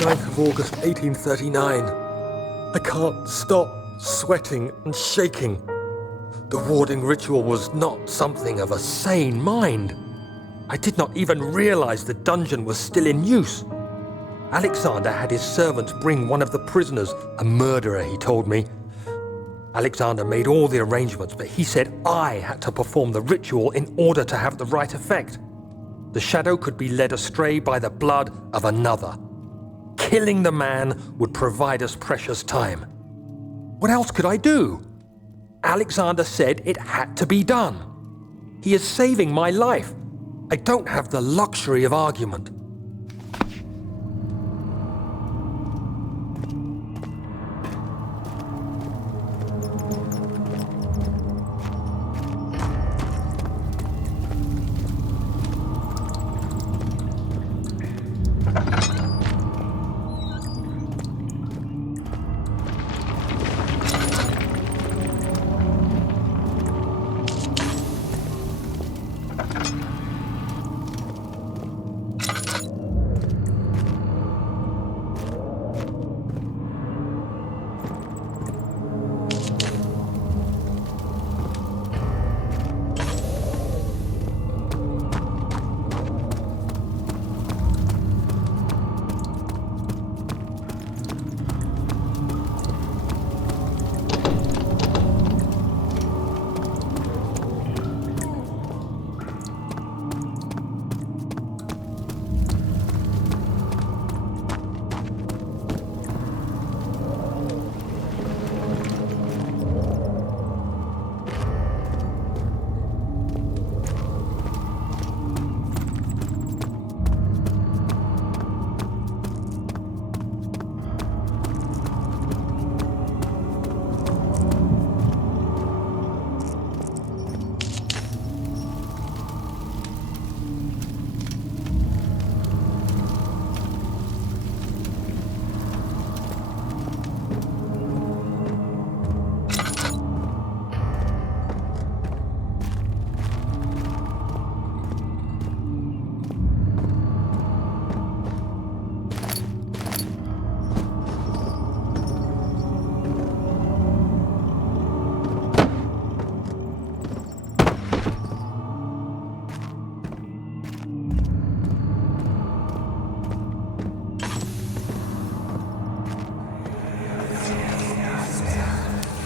9th of August, 1839. I can't stop sweating and shaking. The warding ritual was not something of a sane mind. I did not even realize the dungeon was still in use. Alexander had his servants bring one of the prisoners, a murderer, he told me. Alexander made all the arrangements, but he said I had to perform the ritual in order to have the right effect. The shadow could be led astray by the blood of another. Killing the man would provide us precious time. What else could I do? Alexander said it had to be done. He is saving my life. I don't have the luxury of argument.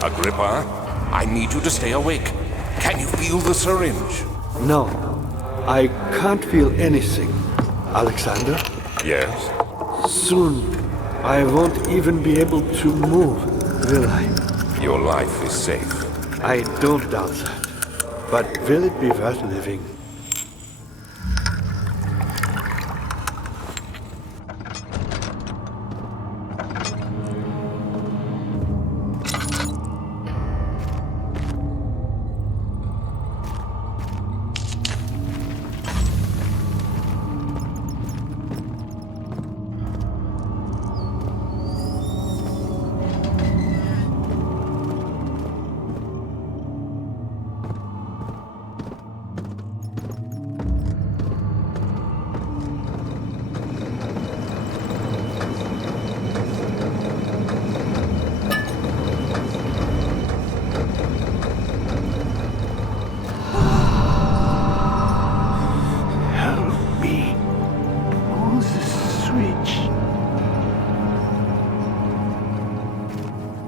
Agrippa, I need you to stay awake. Can you feel the syringe? No, I can't feel anything. Alexander? Yes? Soon, I won't even be able to move, will I? Your life is safe. I don't doubt that. But will it be worth living?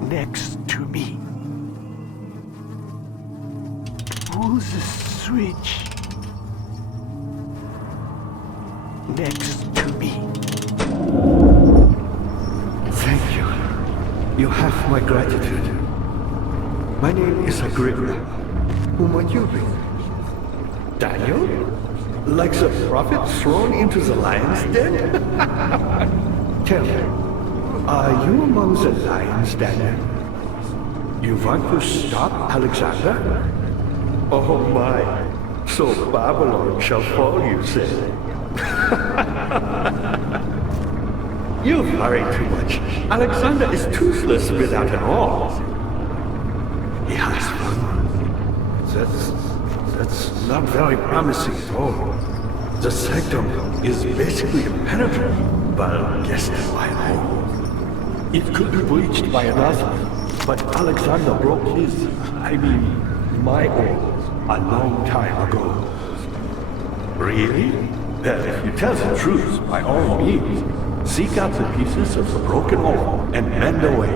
Next to me. Pull the switch. Next to me. Thank you. You have my gratitude. My name is Agrippa. Who might you be? Daniel? Like the prophet thrown into the lion's den? Tell me. Are you among the lions, Daniel? You want to stop Alexander? Oh my, so Babylon shall fall, you say. You worry too much. Alexander is toothless without an awl. He has fun. That's not very promising at all. The sanctum is basically impenetrable. well, guest in my home. It could be breached by another, but Alexander broke my own, a long time ago. Really? Well, if you tell the truth, by all means, seek out the pieces of the broken oar and mend away.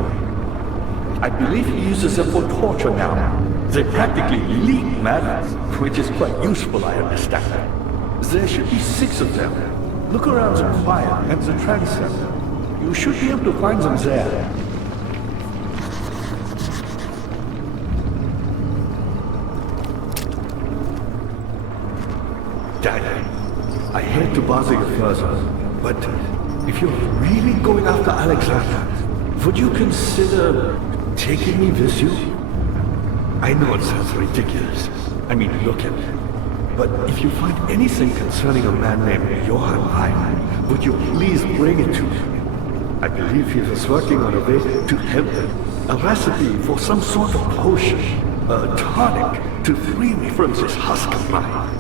I believe he uses them for torture now. They practically leak madness, which is quite useful, I understand. There should be 6 of them. Look around the choir and the transept. You should be able to find them there. Daniel, I hate to bother you further, but if you're really going after Alexander, would you consider taking me with you? I know it sounds ridiculous. I mean, look at me. But if you find anything concerning a man named Johann Heim, would you please bring it to me? I believe he was working on a way to help him. A recipe for some sort of potion, a tonic, to free me from this husk of mine.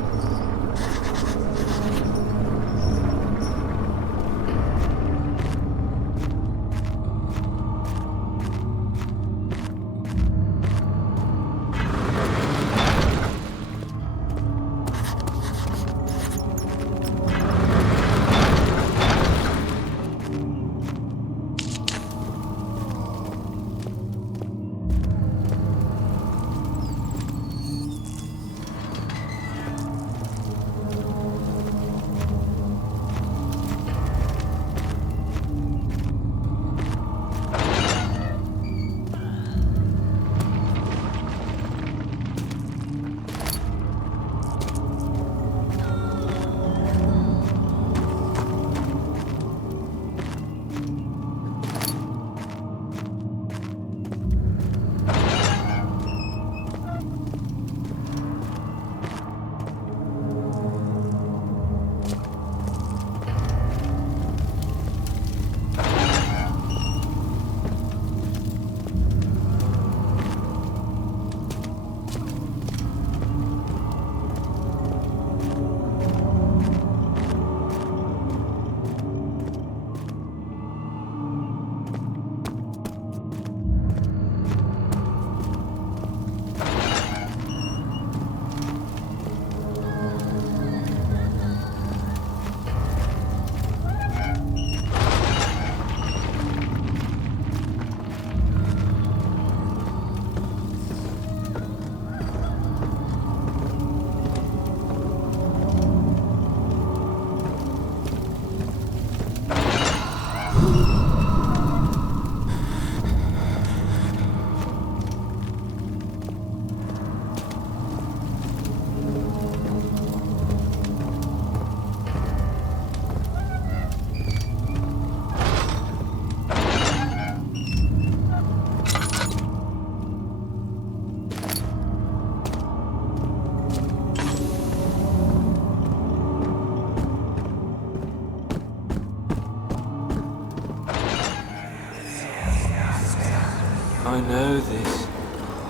I know this.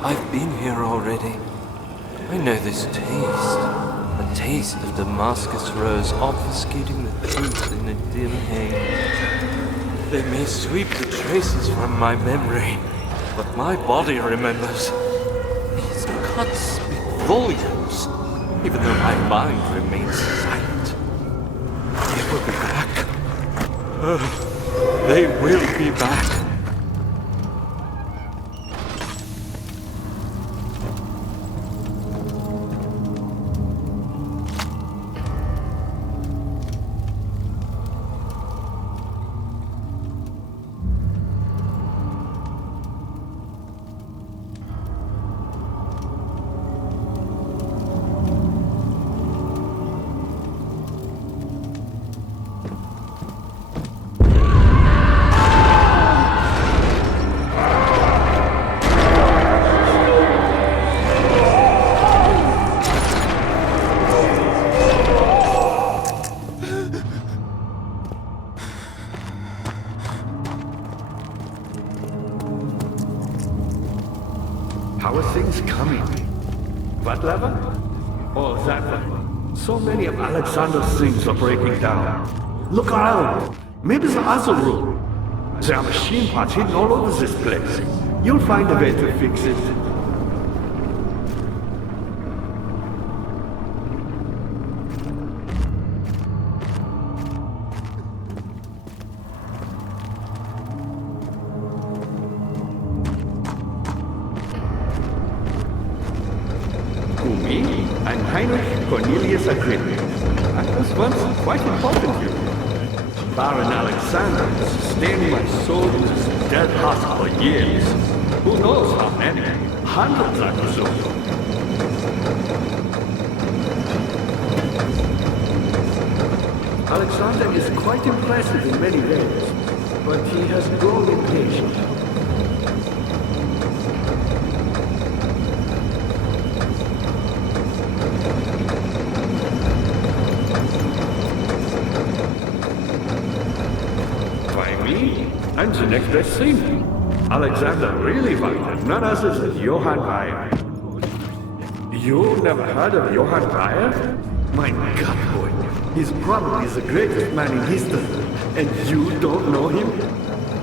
I've been here already. I know this taste. A taste of Damascus rose obfuscating the truth in a dim haze. They may sweep the traces from my memory, but my body remembers. These cuts speak volumes, even though my mind remains silent. They will be back. They will be back. How are things coming? That lever? Or that lever? So many of Alexander's things are breaking down. Look around! Maybe the other room. There are machine parts hidden all over this place. You'll find a way to fix it. I'm Heinrich Cornelius Agrippa. I was once quite important here. Baron Alexander has sustained my soul in this dead heart for years. Who knows how many? Hundreds, I presume. Alexander is quite impressive in many ways, but he has grown impatient. I'm the next best thing. Alexander really wanted none other than Johann Weyer. You never heard of Johann Weyer? My God, boy. He's probably the greatest man in history. And you don't know him?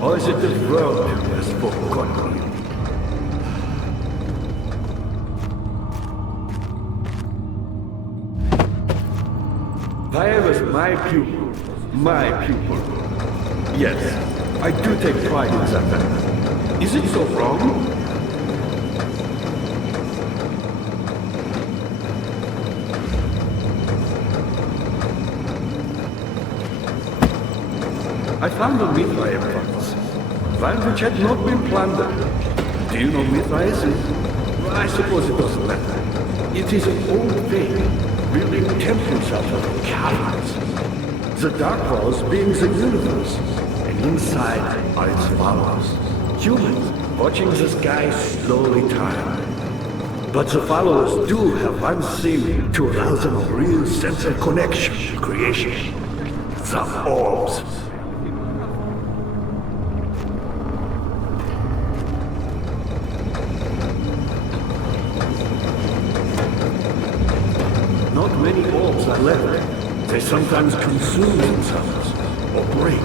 Or is it the world who has forgotten him? Weyer was my pupil. My pupil. Yes. I do take pride in that fact. Is it so wrong? I found a Mithraeum once, one which had not been plundered. Do you know Mithraism? I suppose it doesn't matter. It is an old faith, building temples out of caverns. The dark walls being the universe. Inside are its followers, humans watching the sky slowly turn. But the followers do have one thing to allow them a real sense of connection to creation. The orbs. Not many orbs are left. They sometimes consume themselves or break.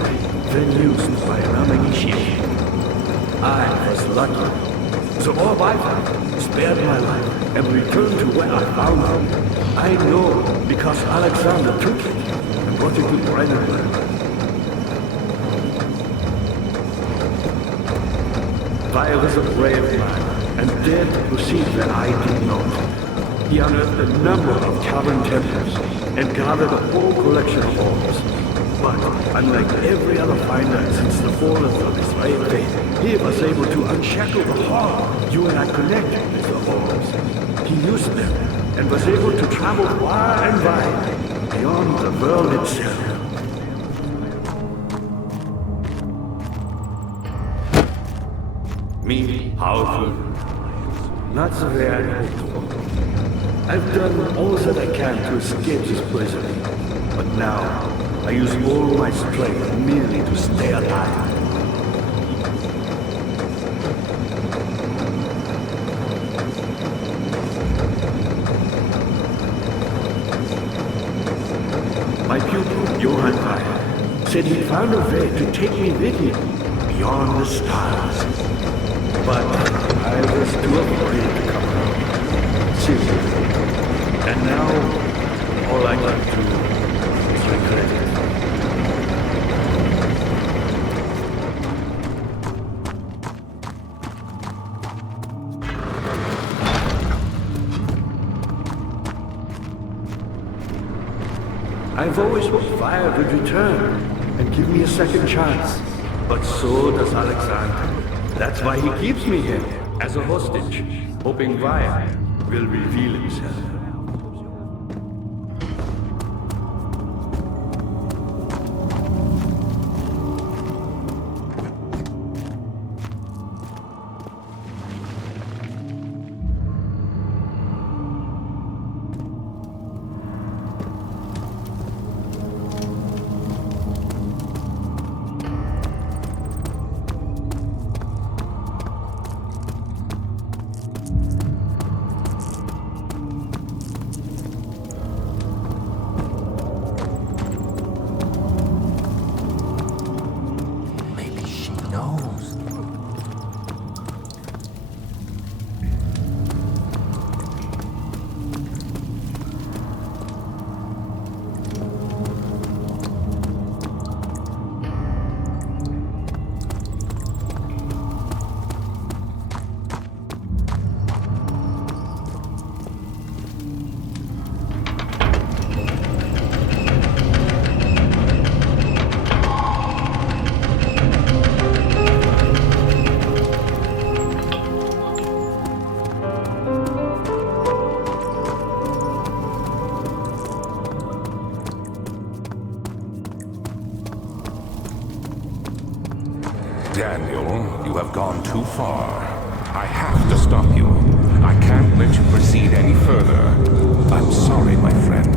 Then used by an Amnesia. I was lucky. The orb I found spared my life and returned to where I found it. I know because Alexander took it and brought it to Brandenburg. Weyer was a brave man and dared to proceed where I did not. He unearthed a number of cavern temples and gathered a whole collection of orbs. But, unlike every other finder since the fall of the Israeli faith, he was able to unshackle the horror you and I connected with the orbs. He used them and was able to travel far and wide, beyond the world itself. Me, powerful, not the way I hoped for. I've done all that I can to escape this prison, but now, I use all my strength merely to stay alive. My pupil, Johann Weyer, said he found a way to take me with him beyond the stars. But I was too afraid to come out. Seriously. And now, all I can do is regret it. I've always hoped Weyer would return and give me a second chance. But so does Alexander. That's why he keeps me here, as a hostage, hoping Weyer will reveal himself. knows. Daniel, you have gone too far. I have to stop you. I can't let you proceed any further. I'm sorry, my friend.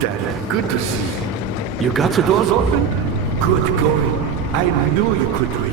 Dad, good to see you. You got the doors open? Good going. I knew you could do it.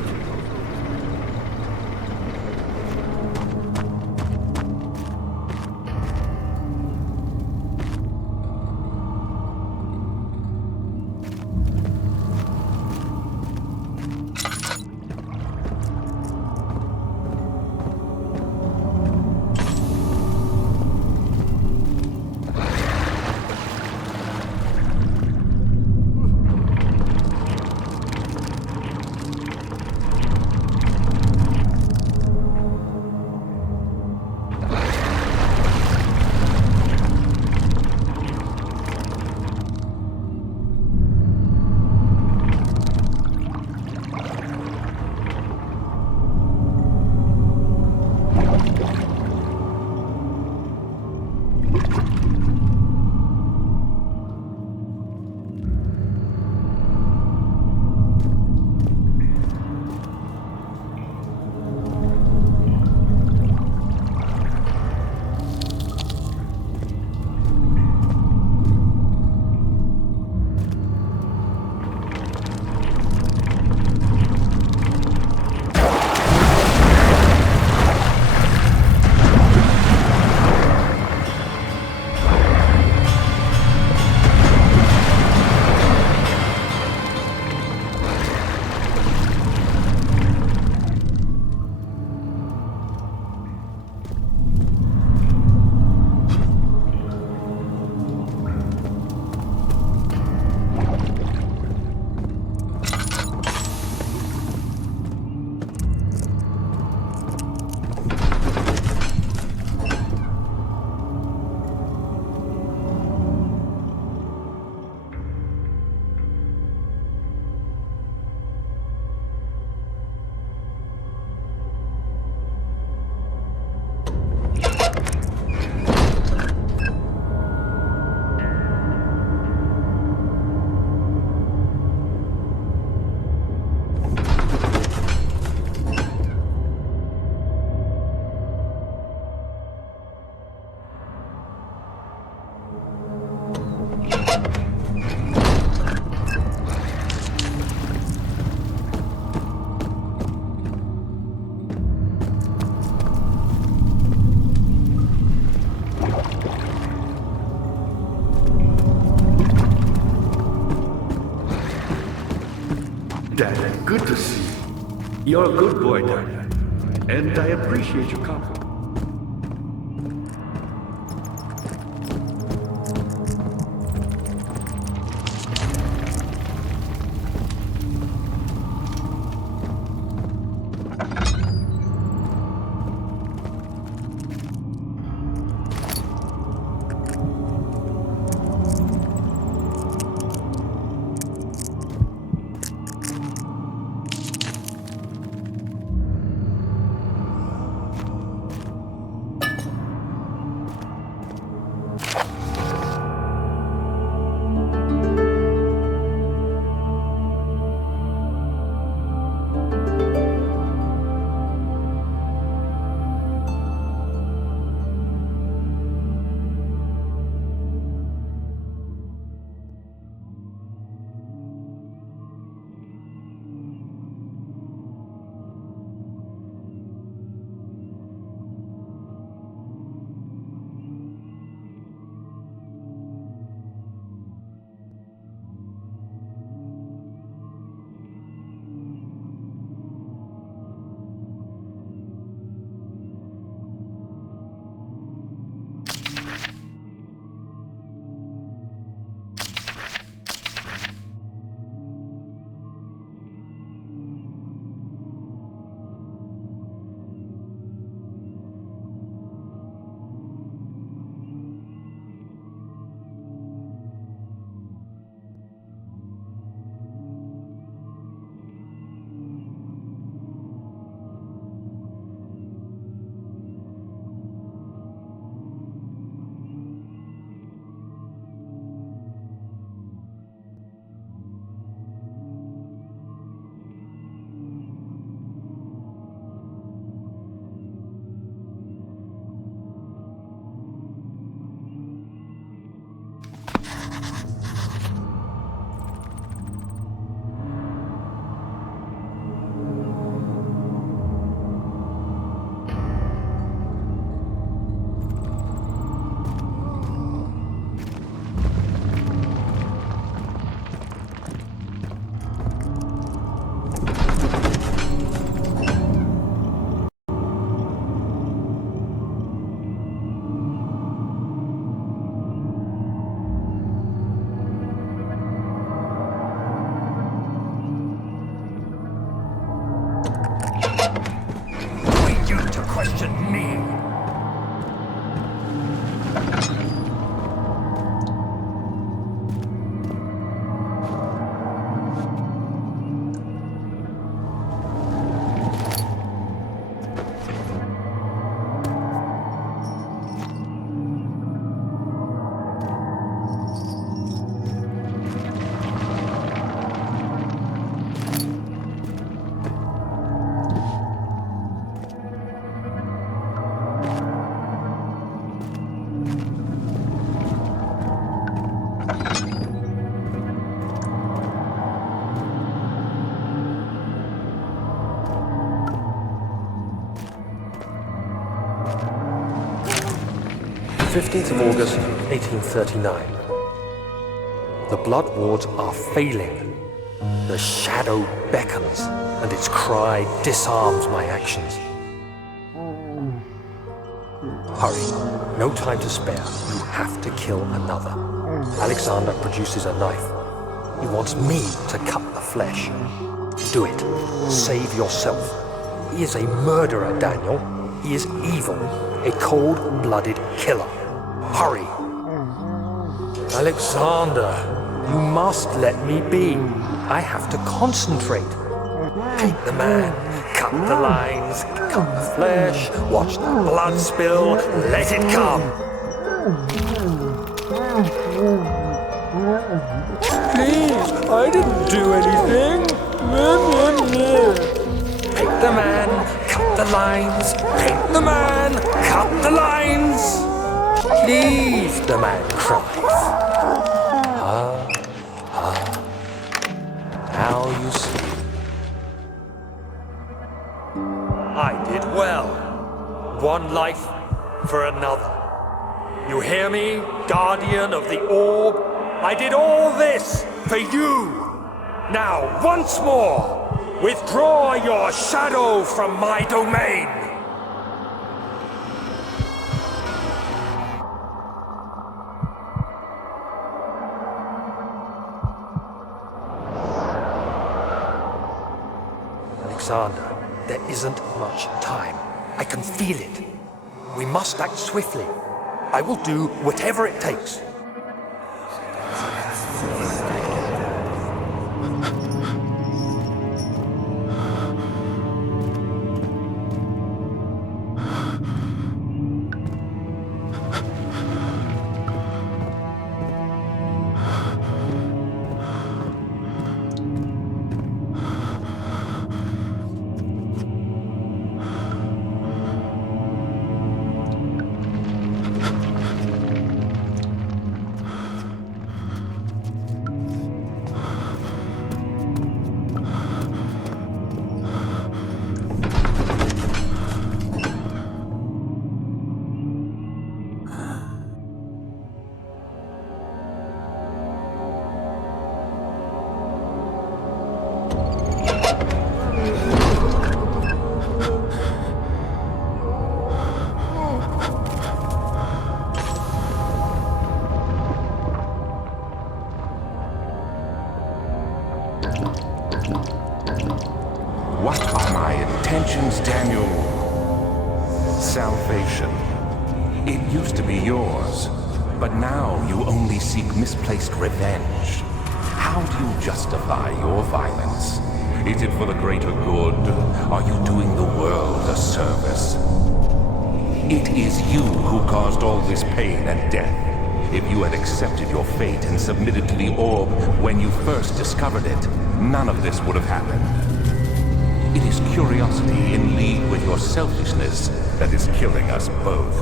Dad, good to see you. You're a good boy, Dad. And I appreciate your compliment. question me. "15th of August, 1839. The blood wards are failing. The shadow beckons, and its cry disarms my actions. Hurry, no time to spare. You have to kill another." Alexander produces a knife. He wants me to cut the flesh. Do it. Save yourself. He is a murderer, Daniel. He is evil, a cold-blooded killer. Hurry. Alexander, you must let me be. I have to concentrate. Take the man, cut the lines, cut the flesh, watch the blood spill, let it come. Please, I didn't do anything. Take the man, cut the lines, take the man, cut the lines. Please, the man cries. Now you see. I did well. One life for another. You hear me, guardian of the orb? I did all this for you. Now, once more, withdraw your shadow from my domain. Alexander, there isn't much time. I can feel it. We must act swiftly. I will do whatever it takes. What are my intentions, Daniel? Salvation. It used to be yours, but now you only seek misplaced revenge. How do you justify your violence? Is it for the greater good? Are you doing the world a service? It is you who caused all this pain and death. If you had accepted your fate and submitted to the orb when you first discovered it, none of this would have happened. It is curiosity in league with your selfishness that is killing us both.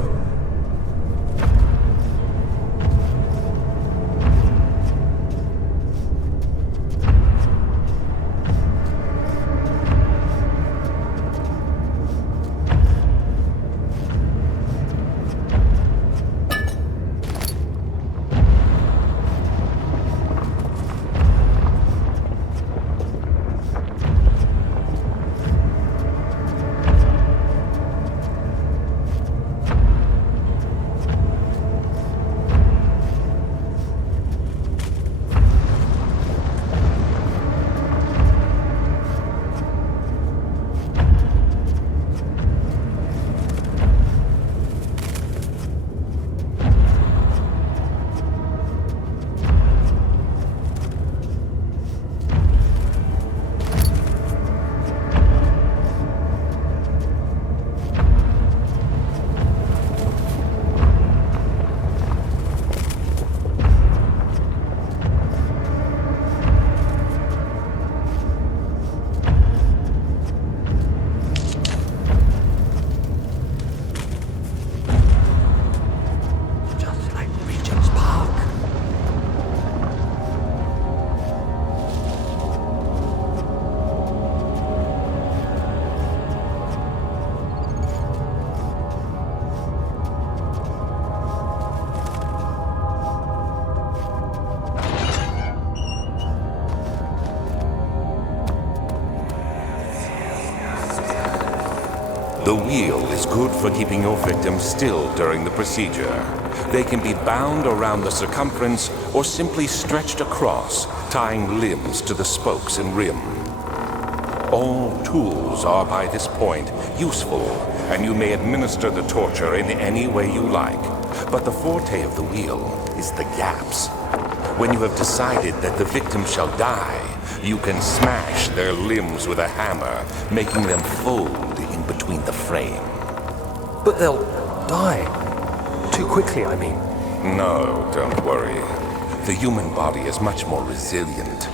The wheel is good for keeping your victim still during the procedure. They can be bound around the circumference or simply stretched across, tying limbs to the spokes and rim. All tools are by this point useful, and you may administer the torture in any way you like. But the forte of the wheel is the gaps. When you have decided that the victim shall die, you can smash their limbs with a hammer, making them fold in between the frame. But they'll die. Too quickly, I mean. No, don't worry. The human body is much more resilient.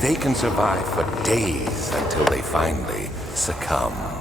They can survive for days until they finally succumb.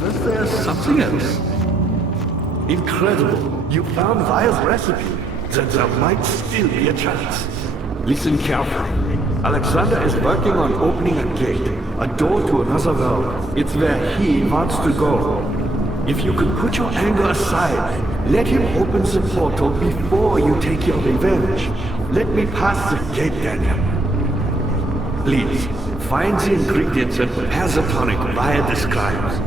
Was there something else? Incredible. You found Vile's recipe. Then there might still be a chance. Listen carefully. Alexander is working on opening a gate, a door to another world. It's where he wants to go. If you could put your anger aside, let him open the portal before you take your revenge. Let me pass the gate, Daniel. Please, find the ingredients and prepare the tonic via describes.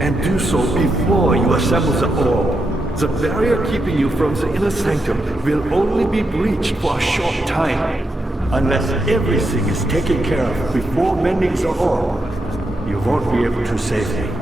And do so before you assemble the orb. The barrier keeping you from the inner sanctum will only be breached for a short time. Unless everything is taken care of before mending the orb, you won't be able to save me.